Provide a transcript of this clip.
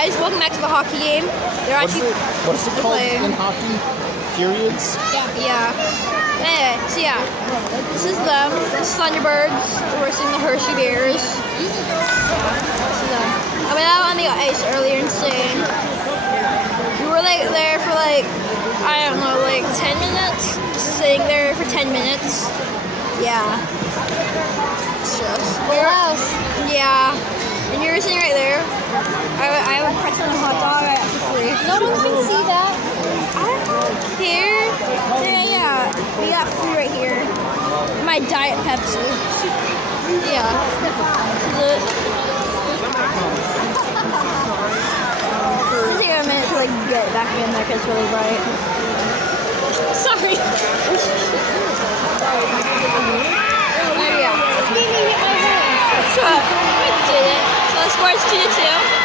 guys, welcome back to the hockey game. They're What's actually it called in hockey? Periods? yeah. Anyway, so yeah, this is them, the Thunderbirds versus the Hershey Bears. This is them. I went out on the ice earlier and saying we were like there for like I don't know, like 10 minutes, sitting there for 10 minutes. Yeah. Yeah. And you were sitting right there. I have a pretzel and a hot dog for free. No one can see that. I don't care. Yeah. We got food right here. My Diet Pepsi. Yeah. It'll take a minute to like get back in there because it's really bright. Sorry. There we go. Shut up. I did it. So the score is 2-2.